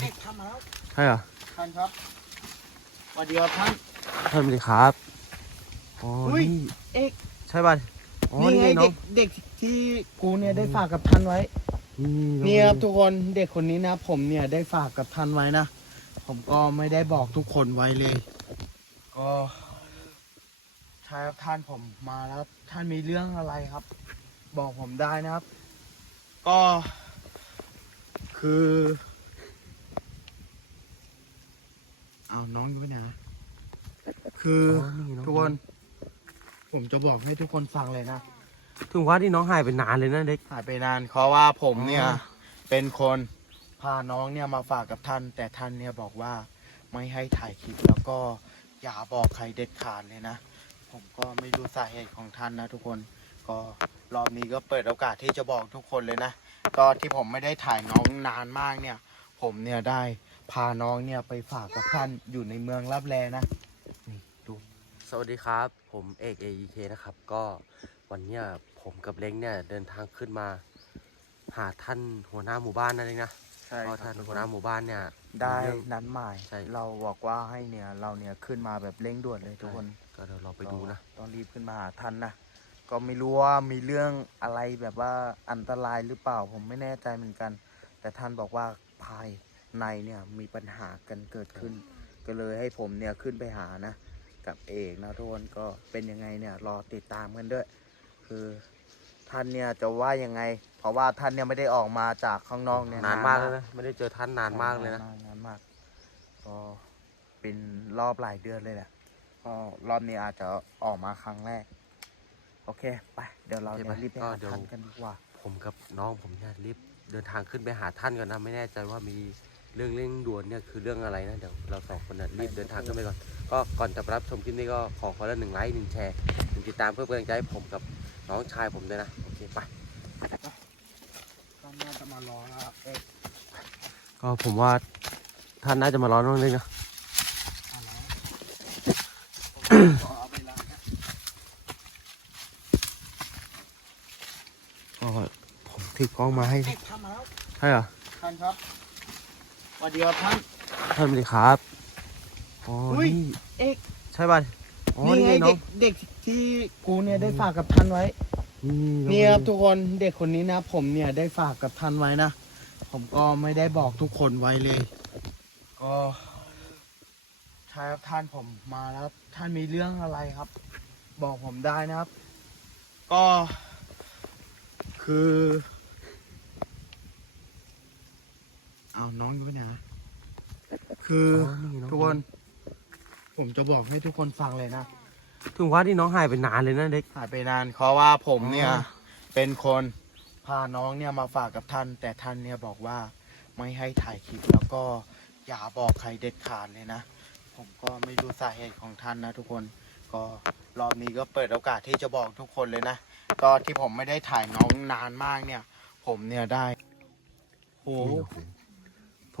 เอกทำมาแล้วใช่เหรอท่านครับสวัสดีครับท่าน ท่านสวัสดีครับอ๋ออุ้ย นี่เอกใช่ป่ะอ๋อนี่นี่ไงไงน้อเด็งกเด็กที่กูเนี่ยได้ฝากกับท่านไว้ นี่องนี่ครับทุกคนเด็กคนนี้นะ ผมเนี่ยได้ฝากกับท่านไว้นะ ผมก็ไม่ได้บอกทุกคนไว้เลย ก็ใช่ครับท่านผมมาแล้วท่านมีเรื่องอะไรครับ บอกผมได้นะครับ ก็คือ เอาน้องอยู่ไหนนะคืออ๋อนี่น้อง ทุกคน ผมจะบอกให้ทุกคนฟังเลยนะ ถึงว่าที่น้องหายไปนานเลยนะเด็ก หายไปนานเพราะว่าผมเนี่ย อ๋อ เป็นคนพาน้องเนี่ยมาฝากกับท่าน แต่ท่านเนี่ยบอกว่าไม่ให้ถ่ายคลิปแล้วก็อย่าบอกใครเด็ดขาดเลยนะ ผมก็ไม่รู้สาเหตุของท่านนะทุกคนก็รอบนี้ก็เปิดโอกาสที่จะบอกทุกคนเลยนะ ก็ที่ผมไม่ได้ถ่ายน้องนานมากเนี่ย ผมเนี่ยได้ พาน้องเนี่ยไปฝากกับท่านอยู่ในเมืองรับแลนะนี่ดู สวัสดีครับ ผมเอก AEK นะครับ ก็วันเนี้ยผมกับเล้งเนี่ยเดินทางขึ้นมา หาท่านหัวหน้าหมู่บ้านนั่นเองนะใช่ก็ท่านหัวหน้าหมู่บ้านเนี่ย ได้มีเรื่อง นัดหมาย ใช่ เราบอกว่าให้เนี่ยเราเนี่ยขึ้นมาแบบเร่งด่วนเลยทุกคนก็เดี๋ยวเราไปดูนะก็ต้องรีบขึ้นมาหาท่านนะก็ไม่รู้ว่ามีเรื่องอะไรแบบว่าอันตรายหรือเปล่าผมไม่แน่ใจเหมือนกัน แต่ท่านบอกว่าภาย ในเนี่ยมีปัญหากันเกิดขึ้น ก็เลยให้ผมเนี่ยขึ้นไปหานะ กับเอกนะทุกคนก็เป็นยังไงเนี่ยรอติดตามกันด้วย คือท่านเนี่ยจะว่ายังไง เพราะว่าท่านเนี่ยไม่ได้ออกมาจากข้างนอกเนี่ยนานมากเลยนะไม่ได้เจอท่านนานมากเลยนะนานมากก็เป็นรอบหลายเดือนเลยแหละก็รอบนี้อาจจะออกมาครั้งแรก โอเคไปเดี๋ยวเราโอเคเนี่ยไปรีบไปก็หาเดี๋ยวท่านกันดีกว่า ผมกับน้องผมเนี่ยรีบเดินทางขึ้นไปหาท่านก่อนนะไม่แน่ใจว่ามี เรื่องเร่งด่วนเนี่ยคือเรื่องอะไรนะเดี๋ยวเราสองคนนะรีบเดินทางขึ้นไปก่อน ก็ก่อนจะรับชมคลิปนี้ก็ขอคนละหนึ่งไลค์หนึ่งแชร์หนึ่งติดตามเพื่อเป็นกำลังใจให้ผมกับน้องชายผมด้วยนะโอเคไปท่านน่าจะมารอแล้วเอ๊ะก็ผมว่าท่านน่าจะมาร้อนน้องเลยนะอะไรขอเอาไปล้างนะก็ผมถือกล้องมาให้เอ๊ะทำมาแล้วใช่เหรอท่านครับ สวัสดีครับท่าน ท่านสวัสดีครับอ๋ออุ้ยนี่เอ๊ะใช่ป่ะอ๋อนี่นี่ไงไงน้อเด็งกเด็กที่กูเนี่ยได้ฝากกับท่านไว้ นี่นี่ครับทุกคนเด็กคนนี้นะ ผมเนี่ยได้ฝากกับท่านไว้นะ ผมก็ไม่ได้บอกทุกคนไว้เลย ก็ใช่ครับท่านผมมาแล้วท่านมีเรื่องอะไรครับ บอกผมได้นะครับ ก็คือ เอาน้องอยู่ไหนนะคืออ๋อนี่น้องทุกคน ผมจะบอกให้ทุกคนฟังเลยนะถึงว่าที่น้องหายไปนานเลยนะเด็ก หายไปนานเพราะว่าผมเนี่ยอ๋อ เป็นคนพาน้องเนี่ยมาฝากกับท่าน แต่ท่านเนี่ยบอกว่าไม่ให้ถ่ายคลิปแล้วก็อย่าบอกใครเด็ดขาดเลยนะ ผมก็ไม่รู้สาเหตุของท่านนะทุกคนก็รอบนี้ก็เปิดโอกาสที่จะบอกทุกคนเลยนะก็ที่ผมไม่ได้ถ่ายน้องนานมากเนี่ย ผมเนี่ยได้โอ้โหนี่โอ้โห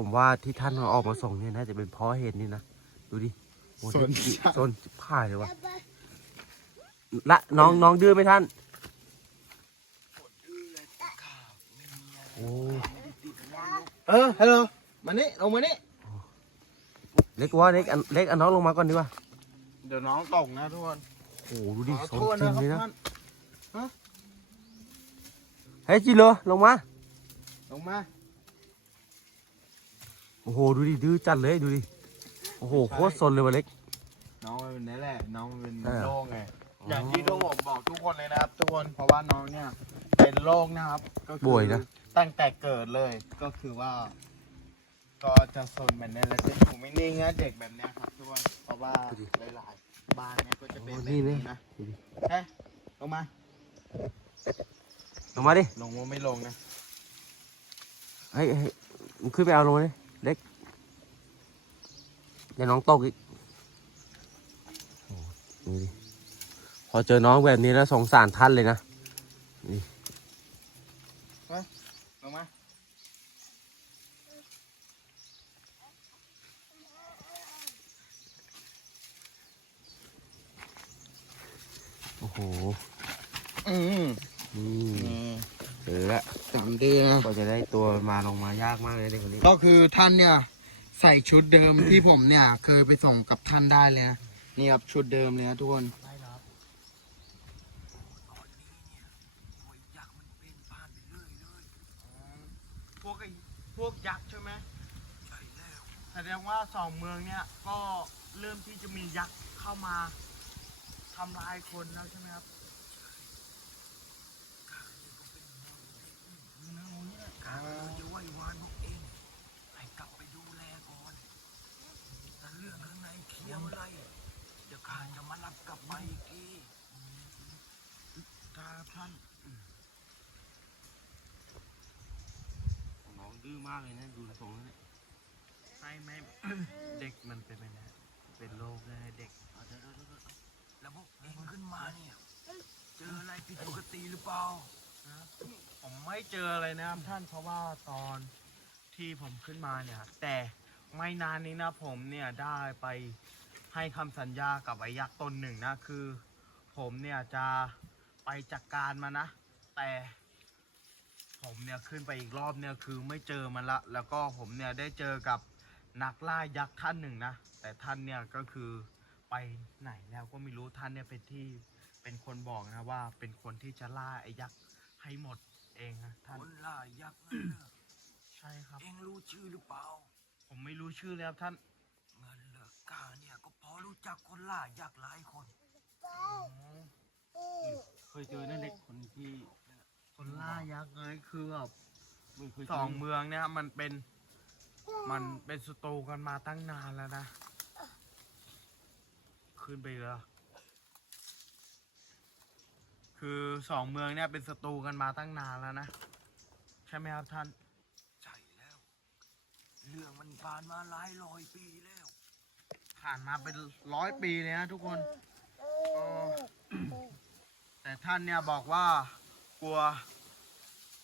ผมว่าที่ท่านมาออกมาส่งเนี่ยน่าจะเป็นเพราะเหตุนี้นะ ดูดิโอ้โหส่วนโซนผ่ายเลยวะละน้องน้องดื้อไหมท่านโอ้เออฮัลโหลมานี่ลงมานี่เล็กว่าเล็กอันเล็กอันน้องลงมาก่อนดีกว่า เดี๋ยวน้องตกนะทุกคนโอ้โหดูดิขอโซโทษนจรินะงครับเลยนะท่านเฮ้ยจิโร่ลงมา ลงมา โอ้โห ดูดิ ดื้อจัดเลย ดูดิ โอ้โห โคตรซนเลยวะเล็ก น้องมันเป็นนี่แหละ น้องมันเป็นใช่เหรอโรคไงอ๋ออย่างที่ทุกผมบอกทุกคนเลยนะครับ ทุกคน เพราะว่าน้องเนี่ยเป็นโรคนะครับ ก็คืป่วยนะ ตั้งแต่เกิดเลย ก็คือว่า ก็จะซนแบบนี้แล้วจะอยู่ไม่นิ่งนะเด็กแบบเนี้ยครับทุกคน เพราะว่าหลายๆบ้านเนี่ยก็จะเป็นโอ้แบบนี่เลยนี้นะดูดิเฮ้ยลงมา ลงมาดิ ลงว่าไม่ลงนะ เฮ้ยเฮ้ยมึงขึ้นไปเอาลงมาดิ เล็กเดี๋ยวน้องตกอีกพอเจอน้องแบบนี้แล้วสงสารท่านเลยนะนี่งมา โอ้โห อืม นี่ นี่ เจอละ ถึง ความ ดื้อนะกว่าจะได้ตัวมาลงมายากมากเลยเด็กคนนี้ ก็คือท่านเนี่ยใส่ชุดเดิมที่ผมเนี่ย เคยไปส่งกับท่านได้เลยนะนี่ครับชุดเดิมเลยนะทุกคนพวกไอ้พวกยักษ์ใช่ไหมใช่แล้วแสดงว่าสองเมืองเนี่ยก็เริ่มที่จะมียักษ์เข้ามาทำลายคนแล้วใช่ไหมครับ ข้าจะไหว้วานพวกเองให้กลับไปดูแลก่อนแต่เรื่องข้างในเคลียร์เมื่อไหรเดี๋ยวข้าจะมารับกลับไปอีกที ถ้าท่าน น้องดื้อมากเลยนะ ดูทรงแล้วเนี่ยไม่ไม่เด็กมันเป็นไปนะเป็นโรคเลยเด็กแล้วพวกเองขึ้นมาเนี่ย เจออะไรผิดปกติหรือเปล่าผมไม่เจออะไรนะครับท่านเพราะว่าตอนที่ผมขึ้นมาเนี่ย แต่ไม่นานนี้นะผมเนี่ยได้ไปให้คำสัญญากับไอ้ยักษ์ตนหนึ่งนะคือ ผมเนี่ยจะไปจัดการมันนะ แต่ ผมเนี่ยขึ้นไปอีกรอบเนี่ยคือไม่เจอมันละ แล้วก็ผมเนี่ยได้เจอกับนักล่ายักษ์ท่านหนึ่งนะ แต่ท่านเนี่ยก็คือไปไหนแล้วก็ไม่รู้ท่านเนี่ยเป็นที่เป็นคนบอกนะว่าเป็นคนที่จะล่าไอ้ยักษ์ให้หมดเองนะท่าน คนล่ายักษ์นั่นเหรอใช่ครับ เองรู้ชื่อหรือเปล่า ผมไม่รู้ชื่อเลยครับท่านเงินเหลือข้าเนี่ยก็พอรู้จักคนล่ายักษ์หลายคนเคยเจอนั่นเด็กคนที่ คนล่า ยักษ์เลยคือแบบไม่เคยสองเมืองเนี่ยมันเป็นมันเป็นศัตรูกันมาตั้งนานแล้วนะ ขึ้นไปเลยคือสองเมืองเนี่ยเป็นศัตรูกันมาตั้งนานแล้วนะ ใช่ไหมครับท่านใช่แล้ว เรื่องมันผ่านมาหลายร้อยปีแล้ว ผ่านมาเป็นร้อยปีเลยนะทุกคนก็แต่ท่านเนี่ยบอกว่ากลัว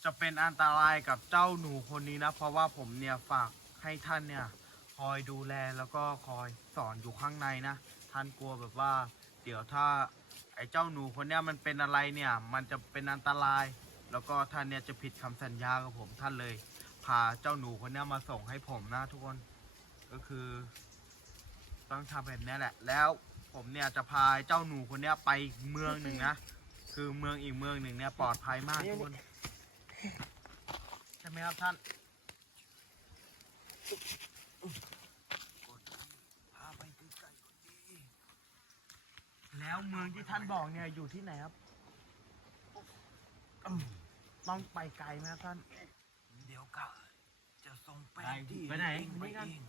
จะเป็นอันตรายกับเจ้าหนูคนนี้นะ เพราะว่าผมเนี่ยฝากให้ท่านเนี่ยคอยดูแลแล้วก็คอยสอนอยู่ข้างในนะ ท่านกลัวแบบว่า เดี๋ยวถ้าไอ้เจ้าหนูคนเนี้ยมันเป็นอะไรเนี่ย มันจะเป็นอันตราย แล้วก็ท่านเนี่ยจะผิดคำสัญญากับผมท่านเลย พาเจ้าหนูคนเนี้ยมาส่งให้ผมนะทุกคน ก็คือ ต้องทำแบบนี้แหละ แล้วผมเนี่ยจะพาเจ้าหนูคนเนี้ยไปอีกเมืองหนึ่งนะ คือเมืองอีกเมืองหนึ่งเนี่ยปลอดภัยมากทุกคน ใช่ไหมครับท่านพาไปใกล้ๆคนดีแล้วเมืองที่ท่านบอกเนี่ยอยู่ที่ไหนครับอืมต้องไปไกลไหมครับท่าน เดี๋ยวข้าจะส่งแป้ไปงที่ไปไหนเองไปนี่กันเอง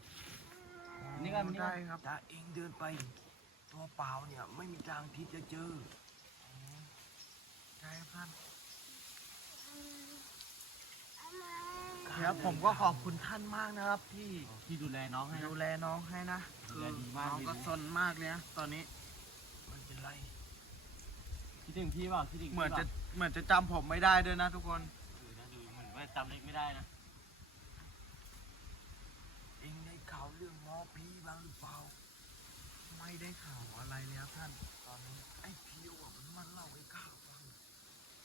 นี่กันนี่กันได้ครับถ้าเองเดินไป ตัวเปล่าเนี่ย ไม่มีทางที่จะเจอใช่ครับท่าน ครับผมก็ขอบคุณท่านมากนะครับ ที่ที่ดูแลน้องให้ดูแลน้องให้นะดูคือแลดีมากน้องเลยก็ซนมากเลยนะตอนนี้ มันเป็นไร คิดถึงพี่เปล่าคิดถึงเหมือนจะเหมือนจะจำผมไม่ได้ด้วยนะทุกคน ดูนะดูเหมือนว่าจำเล็กไม่ได้นะเองได้ข่าวเรื่องหมอผีบ้างหรือเปล่า ไม่ได้ข่าวอะไรเลยครับท่าน ตอนนี้ไอ้เพียวอะมันมาเล่าให้ข้าฟัง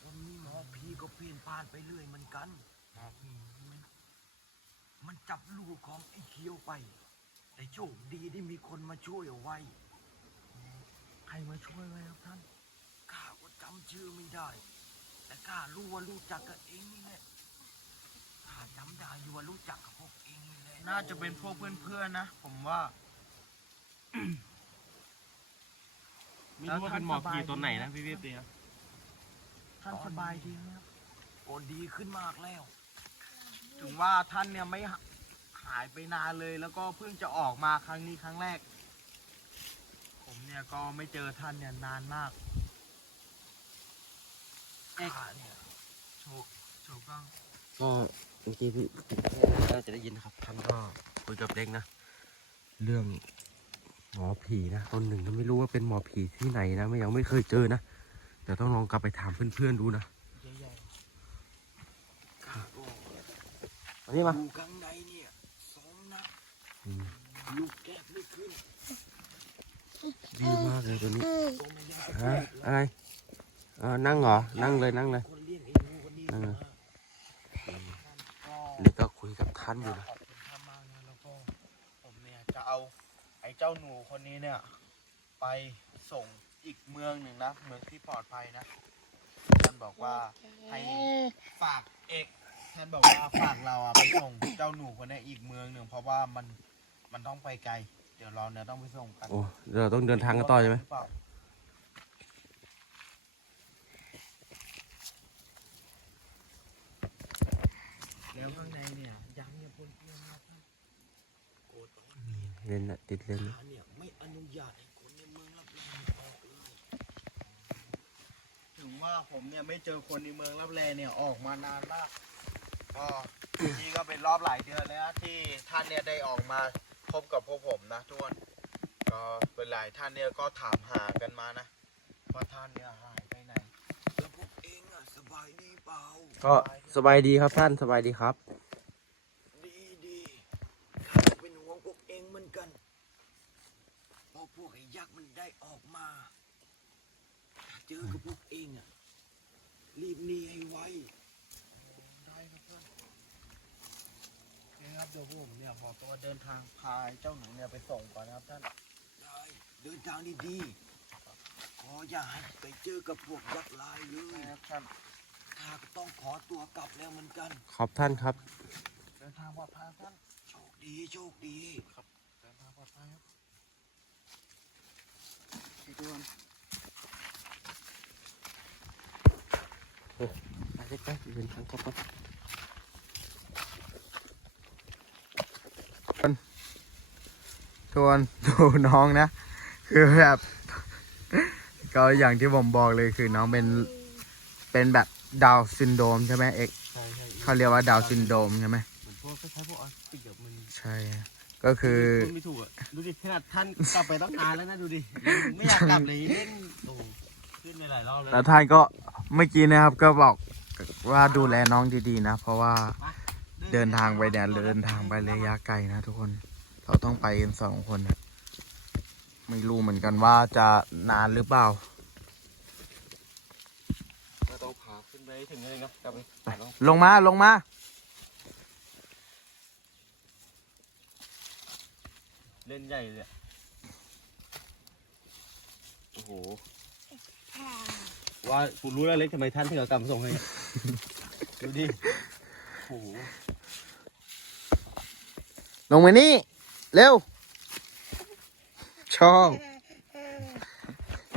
วันนี้หมอผีก็เปลี่ยนผ่านไปเรื่อยเหมือนกัน หมอผีใช่ไหมมันจับลูกของไอ้เคียวไป แต่โชคดีที่มีคนมาช่วยเอาไว้ ใครมาช่วยไว้ครับท่านข้าก็จำชื่อไม่ได้ แต่ข้ารู้ว่ารู้จักกับเองนี่แหละข้าจำได้อยู่ว่ารู้จักกับพวกเองนี่แหละน่าจะเป็นพวกเพื่อนๆนะ ผมว่า ไม่รู้ว่าเป็นหมอผีตัวไหนนะพี่พี่ตีนะท่านสบายดีไหมครับก็ดีขึ้นมากแล้ว ถึงว่าท่านเนี่ยไม่หาหายไปนานเลย แล้วก็เพิ่งจะออกมาครั้งนี้ครั้งแรก ผมเนี่ยก็ไม่เจอท่านเนี่ยนานมากข้าเนี่ยโชคโชคก้อง ก็เมื่อกี้พี่น่าจะได้ยินนะครับท่านก็คุยกับเด็กนะเรื่องหมอผีนะตนหนึ่งก็ไม่รู้ว่าเป็นหมอผีที่ไหนนะไม่ยังไม่เคยเจอนะเดี๋ยวต้องลองกลับไปถามเพื่อนๆดูนะ ใหญ่ ข้าก็ อันนี้มาอยู่ข้างในเนี่ยสองนัดอืมลูกแก้ไม่ขึ้นดีมากเลยตัวนี้ก็ไม่ยังฮะอะไรเออนั่งเหรอ นั่งเลยนั่งเลยคนเลี้ยงไอ้งูคนนี้นั่งเลยมเล็กก็คุยกับท่านอยู่นะขอบคุณท่านมากนะแล้วก็ผมเนี่ยจะเอาไอ้เจ้าหนูคนนี้เนี่ย ไปส่งอีกเมืองหนึ่งนะ เมืองที่ปลอดภัยนะท่านบอกว่าให้ฝากเอก ท่านบอกว่าฝากเราอะไปส่งเจ้าหนูคนนี้อีกเมืองหนึ่งเพราะว่ามันมันต้องไปไกล เดี๋ยวเราเนี่ยต้องไปส่งกันโอ้เราต้องเดินทางกันต่อใช่ไหมรือเปล่าแล้วข้างในเนี่ยยังเนี่ยบนเตียงนะครับโกตอนเล่นน่ะติดเล่นข้าเนี่ย ไม่อนุญาตให้คนในเมืองรับแรงออกเลย ถึงว่าผมเนี่ยไม่เจอคนในเมืองรับแลเนี่ยออกมานานมาก ก็นี่ก็เป็นรอบหลายเดือนแล้วนะที่ท่านเนี่ยได้ออกมาพบกับพวกผมนะทุกคนก็เป็นหลายท่านเนี่ยก็ถามหากันมานะว่าท่านเนี่ยหายไปไหนแล้วพวกเองอะสบายดีเปล่าก็สบายดีครับท่านสบายดีครับ ดีดีข้าก็เป็นห่วงพวกเองเหมือนกันเพราะพวกไอ้ยักษ์มันได้ออกมาถ้าเจอกับพวกเองอะรีบหนีให้ไว ได้ครับเพื่อน โอเคครับเดี๋ยวผมเนี่ยขอตัวเดินทางพาเจ้าหนูเนี่ยไปส่งก่อนนะครับท่านได้เดินทางดีๆขออย่าให้ไปเจอกับพวกยักษ์ลายเลได้ยครับท่านข้าก็ต้องขอตัวกลับแล้วเหมือนกันขอบท่านครับ เดินทางปลอดภัยครับท่านโชคดีโชคดีเดินทางปลอดภัยครับพี่ทุกคนไปเล็กไปเดินทางกลับครับ ทวนดูน้องนะ คือแบบ ก็อย่างที่ผมบอกเลยคือน้องเป็นเป็นแบบดาวน์ซินโดรมใช่ไหมเอกใช่ใช่เขาเรียกว่าดาวน์ซินโดรมใช่ไหมเหมือนพวกคล้ายๆพวกออสติกแบบมันใช่ ก็คือ พูดไม่ถูกอะดูดิขนาดท่านกลับไปตั้งนานแล้วนะดูดิยังไม่อยากกลับเลยเล่นโอ้โหขึ้นไปหลายรอบแล้วแล้วท่านก็เมื่อกี้นะครับก็บอกว่าดูแลน้องดีๆนะ เพราะว่าเดินทางไปเนี่ยเดินทางไประยะไกลนะทุกคน เราต้องไปกันสองคนนะไม่รู้เหมือนกันว่าจะนานหรือเปล่าก็ต้องพาขึ้นไปถึงเลยนะกลับไปไปลงมาลงมาเล่นใหญ่เลยอะโอ้โห ว่ากูรู้แล้วเล็กทำไมท่านถึงเอากลับมาส่งให้ ดูดิ โอ้โห ลงมานี่ เร็ว ชอบ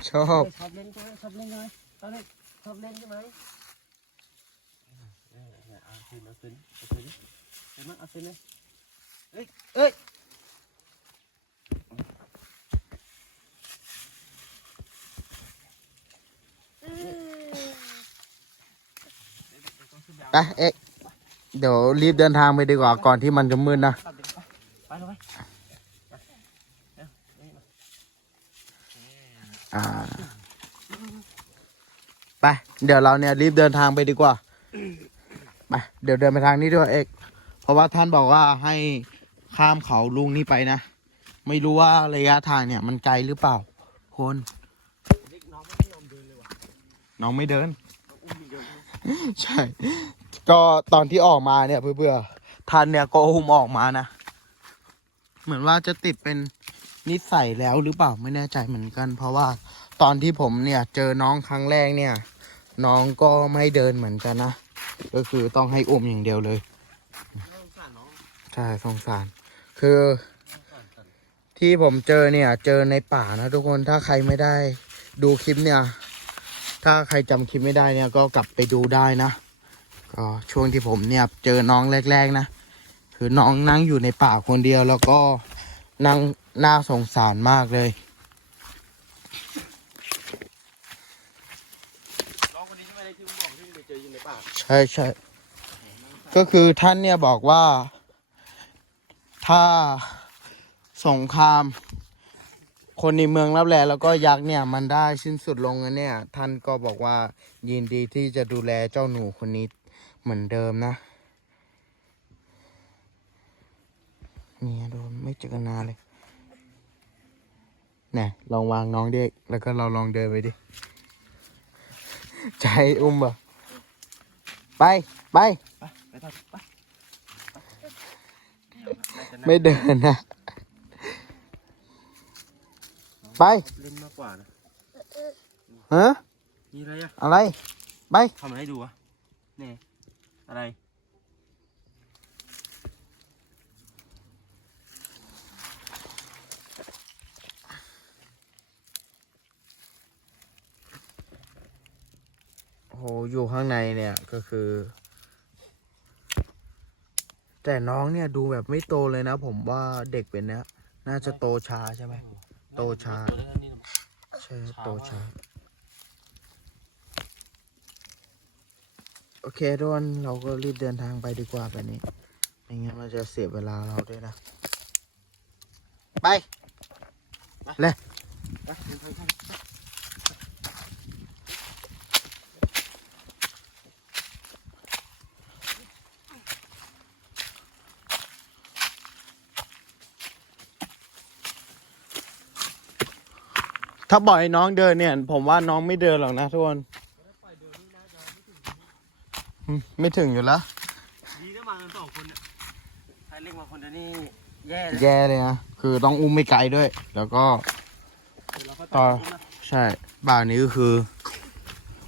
ชอบ ชอบเล่นใช่ไหมชอบเล่นใช่ไหมตอนนี้ชอบเล่นใช่ไหมเออเออเอาขึ้นเอาขึ้นเอาขึ้นเห็นไหมเอาขึ้นเลยเอ้ยเอ้ยไปเอ็กเดี๋ยวรีบเดินทางไปดีกว่าก่อนที่มันจะมืดนะไป เลยไปเลยอ่าไป เดี๋ยวเราเนี่ยรีบเดินทางไปดีกว่า ไป เดี๋ยวเดินไปทางนี้ด้วยเอก เพราะว่าท่านบอกว่าให้ข้ามเขาลุงนี่ไปนะ ไม่รู้ว่าระยะทางเนี่ยมันไกลหรือเปล่า คน น้องไม่เดินเลยวะน้องไม่เดินอุ้มเดินใช่ ก็ตอนที่ออกมาเนี่ยเพื่อๆท่านเนี่ยก็อุ้มออกมานะ เหมือนว่าจะติดเป็นนิสัยแล้วหรือเปล่าไม่แน่ใจเหมือนกัน เพราะว่าตอนที่ผมเนี่ยเจอน้องครั้งแรกเนี่ย น้องก็ไม่เดินเหมือนกันนะ ก็คือต้องให้อุ้มอย่างเดียวเลยใช่สงสาร คือที่ผมเจอเนี่ย เจอในป่านะทุกคนถ้าใครไม่ได้ดูคลิปเนี่ย ถ้าใครจำคลิปไม่ได้เนี่ยก็กลับไปดูได้นะก็ช่วงที่ผมเนี่ยเจอน้องแรก ๆ นะ คือน้องนั่งอยู่ในป่าคนเดียว แล้วก็นั่งน่าสงสารมากเลยใช่ใช่ก็คือท่านเนี่ยบอกว่า ถ้าสงคราม คนในเมืองรับแลแล้วก็ยักษ์เนี่ยมันได้สิ้นสุดลงเนี่ย ท่านก็บอกว่ายินดีที่จะดูแลเจ้าหนูคนนี้เหมือนเดิมนะ เนี่ยโดนไม่เจอกันนานเลยเนี่ยลองวางน้องดิแล้วก็เราลองเดินไปดิใจอุ้มบ่ไปไป ไปไปต่อไปนะไม่เดินนะ ไป เล่นมากกว่านะฮะมีอะไรอะอะไร ไปทำอะไรให้ดูวะเนี่ยอะไร หอยู่ข้างในเนี่ยก็คือ แต่น้องเนี่ยดูแบบไม่โตเลยนะ ผมว่าเด็กเป็นเนี้ยน่าจะโตช้าใช่ไหมโตช้าใช่โตช้าโอเคทุกคนเราก็รีบเดินทางไปดีกว่าแบบนี้ไม่งั้นมันจะเสียเวลาเราด้วยนะ ไปเลย ไปเดินทางกัน ถ้าปล่อยให้น้องเดินเนี่ย ผมว่าน้องไม่เดินหรอกนะทุกคนอืมไม่ถึงอยู่แล้ว ดีนะมากันสองคนเนี่ยใครเล็กมาคนเดียวนี่แย่เลยแย่เลยนะ คือต้องอุ้มไม่ไกลด้วย แล้วก็ เดี๋ยวเราก็ต่ต่ออใช่บ้านนี้ก็คือ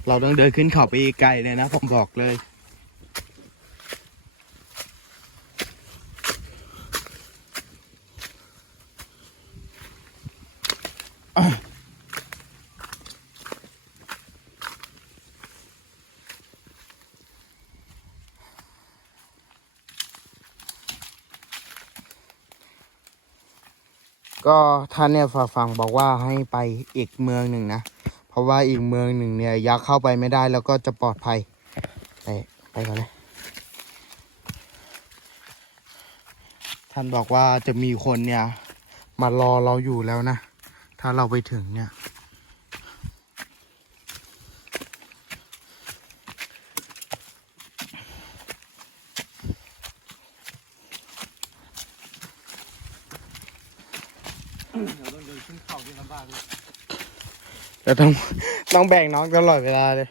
เราต้องเดินขึ้นเขาไปอีกไกลเลยนะ ผมบอกเลย ก็ ท่านเนี่ยฝากฟังบอกว่าให้ไปอีกเมืองหนึ่งนะ เพราะว่าอีกเมืองหนึ่งเนี่ยยักษ์เข้าไปไม่ได้แล้วก็จะปลอดภัย ไปไปก่อนเลยท่านบอกว่าจะมีคนเนี่ยมารอเราอยู่แล้วนะ ถ้าเราไปถึงเนี่ย เราต้องเดินขึ้นเขาที่ลำบากเลย แต่ต้องต้องแบ่งน้องตลอดเวลาเลย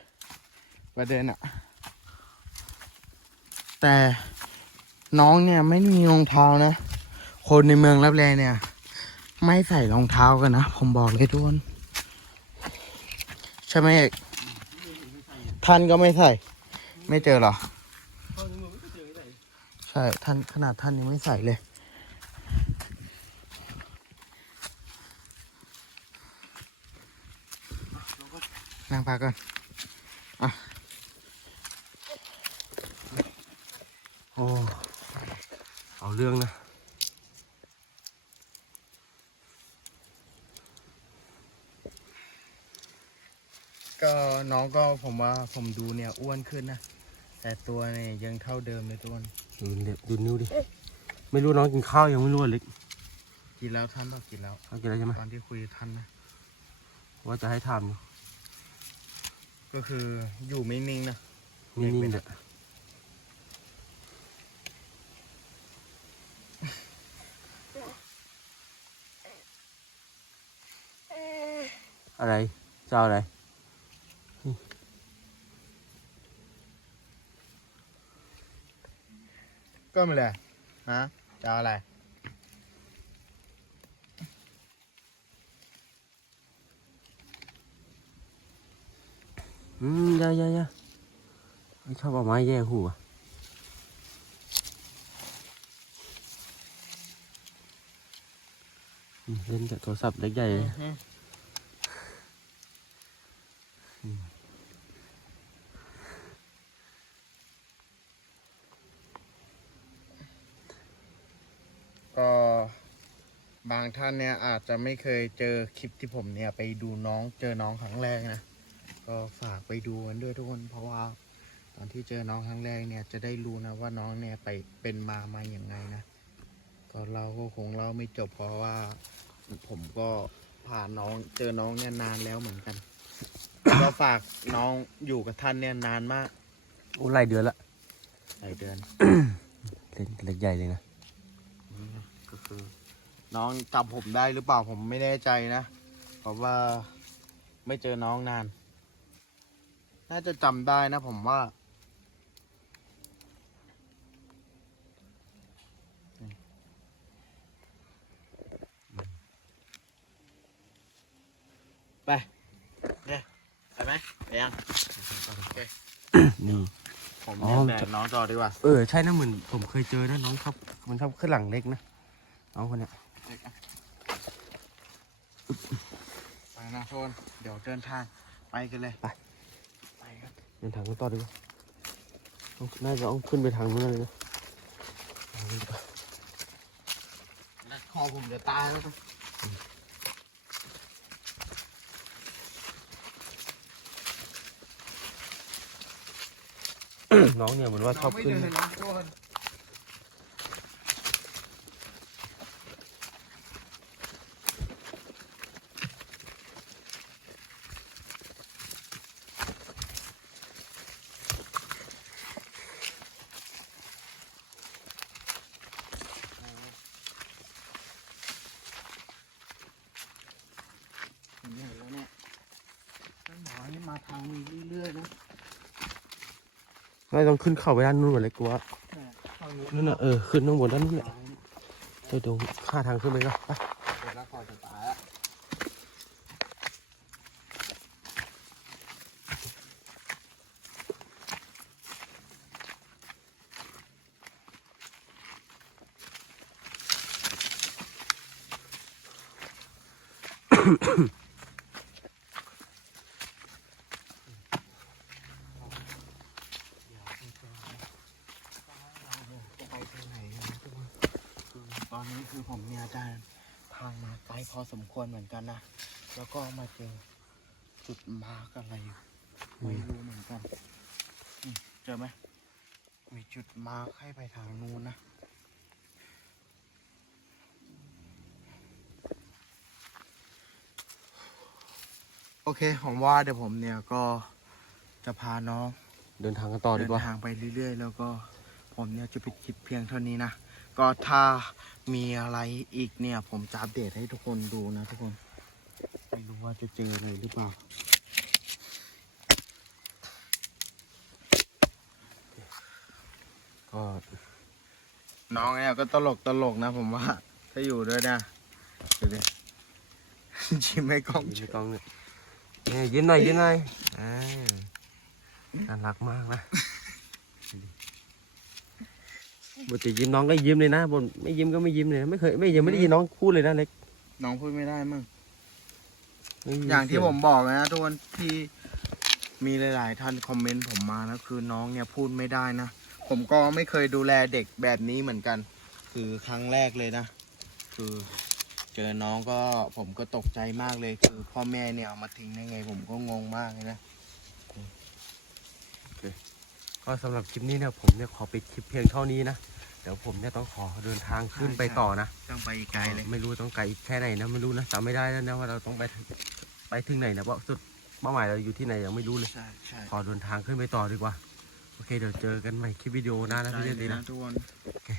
ประเด็นอะแต่น้องเนี่ยไม่มีรองเท้านะ คนในเมืองรับแลเนี่ย ไม่ใส่รองเท้ากันนะ ผมบอกเลยทุกคนใช่ไหมเอกท่านก็ไม่ใส่ ไม่เจอเหรอในเมืองไม่เคยเจอที่ไหนใช่ท่านขนาดท่านยังไม่ใส่เลย นั่งพักก่อนโอ้เอาเรื่องนะก็น้องก็ผมว่าผมดูเนี่ยอ้วนขึ้นนะแต่ตัวเนี่ยยังเท่าเดิมเลยทุกคนดูเด็บดูนิ้วดิไม่รู้น้องกินข้าวยังไม่รู้อะเล็กกินแล้วท่านบอกกินแล้วเขากินอะไรใช่ไหมตอนที่คุยกับท่านนะว่าจะให้ทำอยู่ ก็คืออยู่ไม่นิ่งนะนิ่งๆเถอะอะไรเจ้าอะไรก็ไม่เลยฮะจะเอาอะไร อืมยายายาชอบเอาไม้แย่หูอะเล่นกับโทรศัพท์เล็กใหญ่เลยก็บางท่านเนี่ยอาจจะไม่เคยเจอคลิปที่ผมเนี่ยไปดูน้องเจอน้องครั้งแรกนะ ก็ฝากไปดูกันด้วยทุกคน เพราะว่าตอนที่เจอน้องครั้งแรกเนี่ยจะได้รู้นะว่าน้องเนี่ยไปเป็นมามาอย่างไงนะ ก็เราก็คงเล่าไม่จบเพราะว่าผมก็ผ่านน้องเจอน้องเนี่ยนานแล้วเหมือนกัน ก็ฝากน้องอยู่กับท่านเนี่ยนานมากโอ้ไล่เดือนละหลายเดือน เล่นเล็กใหญ่เลยนะก็คือ น้องจำผมได้หรือเปล่าผมไม่แน่ใจนะ เพราะว่าไม่เจอน้องนาน น่าจะจำได้นะผมว่า ไปเนี่ยไปไหมไปยังนี่ ผมนแบบน้องจอดีกว่า เออใช่นะเหมือนผมเคยเจอนะน้องชอบมันชอบขึ้นหลังเล็กนะน้องคนเนี้ยไปนะโทนเดี๋ยวเดินทาง ไปกันเลย ไป นทางกันต่อดีกว่าต้องน่าจะต้องขึ้นไปทางนู้นเลยนะเอาดีกว่าคอผมจะตายแล้วนะน้องเนี่ยเหมือนว่าชอบขึ้น ไม่เดินนะโทน ถึงไหนแล้วเนี่ยต้องบอกให้มาทางนี้เรื่อยๆนะ ไม่ต้อง ขึ้นเขาไปด้านนู้นหมดเลยกูว่านี้นั่นน่ะเออขึ้นข้างบนด้านนู้นแหละตายเนี่ยเดี๋ยวดูค่าทางขึ้นไปก็ไปเดี๋ยวแล้วคอจะตายอะ จะไปทางไหนกันนะทุกคนคือตอนนี้คือผมเนี่ยได้ทางมาไกลพอส มควรเหมือนกันนะ แล้วก็มาเจอจุดมาร์กอะไรอยู่ไม่รู้เหมือนกันอืมเจอไหมมีจุดมาร์กให้ไปทางนู้นนะโอเคผมว่าเดี๋ยวผมเนี่ยก็จะพาน้องเดินทางกันต่อดีเดิกว่านทางไปเรื่อยๆ แล้วก็ผมเนี่ยจะปิดคลิปเพียงเท่านี้นะ ก็ถ้ามีอะไรอีกเนี่ย ผมจะอัปเดตให้ทุกคนดูนะทุกคน ไม่รู้ว่าจะเจออะไรหรือเปล่าก็น้องเนี่ยก็ตลกตลกนะผมว่า ถ้าอยู่ด้วยนะดูดิชิมให้กล้องยิ้มกล้องเนี่ยเนี่ยยิ้มหน่อยยิ้มหน่อยอ่าน่ารักมากนะ ปกติยิ้มน้องก็ยิ้มเลยนะบนไม่ยิ้มก็ไม่ยิ้มเลยนะไม่เคยไม่ยังไม่ได้ยินน้องพูดเลยนะเล็กน้องพูดไม่ได้มั่งไม่มีอย่างที่เสีผมบอกนะทุกคนที่มีหลาย ๆ ท่านคอมเมนต์ผมมานะคือน้องเนี่ยพูดไม่ได้นะผมก็ไม่เคยดูแลเด็กแบบนี้เหมือนกัน คือครั้งแรกเลยนะ คือเจอน้องก็ผมก็ตกใจมากเลย คือพ่อแม่เนี่ยเอามาทิ้งได้ไง ผมก็งงมากเลยนะ ก็สำหรับคลิปนี้เนี่ยผมเนี่ยขอปิดคลิปเพียงเท่านี้นะ เดี๋ยวผมเนี่ยต้องขอเดินทางขึ้นไปต่อนะต้องไปอีกไกลเลยไม่รู้ต้องไกลอีกแค่ไหนนะไม่รู้นะจำไม่ได้แล้วนะว่าเราต้องไปถึงไปถึงไหนนะเพราะสุดเป้าหมายเราอยู่ที่ไหนยังไม่รู้เลยใช่ใช่ขอเดินทางขึ้นไปต่อดีกว่า โอเคเดี๋ยวเจอกันใหม่คลิปวิดีโอหน้านะพี่เจนดีนะนะทุกคนโอเค